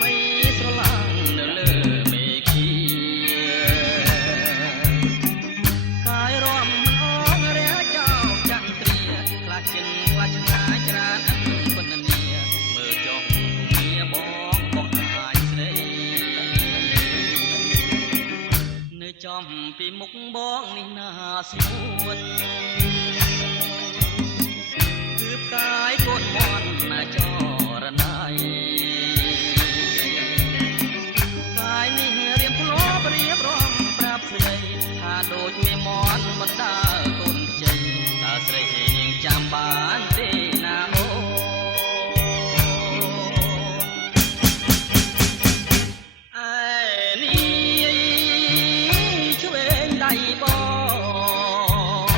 មីស្រឡាំងនៅលើមេឃីកាយរំអងរះចោលចន្ទ្រាខ្លះចិនខ្លះឆ្ងាយច្រើនអិនពន្ធនាមើលចុះមាបងអាយស្រីនៅចំពីមុខបងនេះណាស្ងួនគឺផ្កាយកូនមន់ណាចរណៃកាយនេះរៀបធ្លាប់រៀបរំប្រាប់ស្រីថាដូចមេមន់មិនដើរកូនខ្ចីតើស្រីនាងចាំបានទេណាអូអែនេះឆ្វេងដៃបង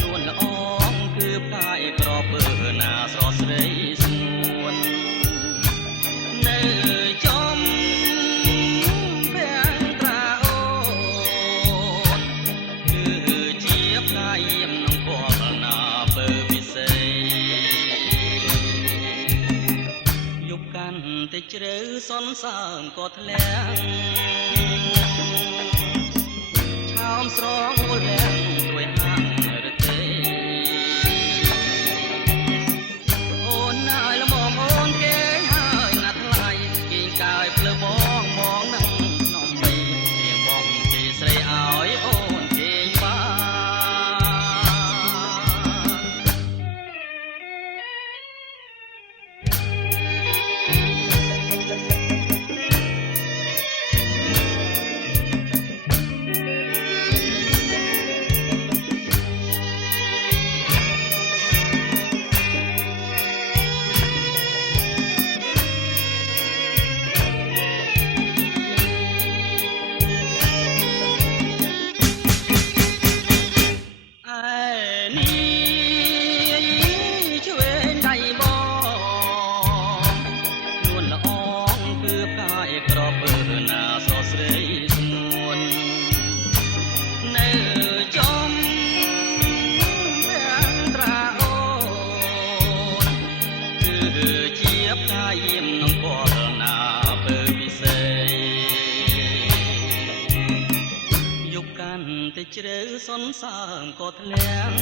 នួនល្អងគឺផ្កាយក្រពើណាស្រស់ស្រីស្ងួននៅចំភាំងត្រាអូនគឺជាផ្កាយអំនងពណ៌ណាពើវិសេសយប់កាន់តែជ្រៅសនសើមក៏ធ្លាក់ឆោមស្រងវល់រាំងត្រួយហាំរទេអូនអើយល្មមអូនគេហើយណាស់ថ្លៃគេងកាយភ្លើបងបងនឹងក្នុងមីរៀងបងពីស្រីឲ្យអូនគេងបានជ្រៅសនសើមក៏ធ្លាក់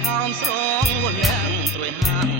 ឆោមស្រងវល់លាំងត្រួយហាំ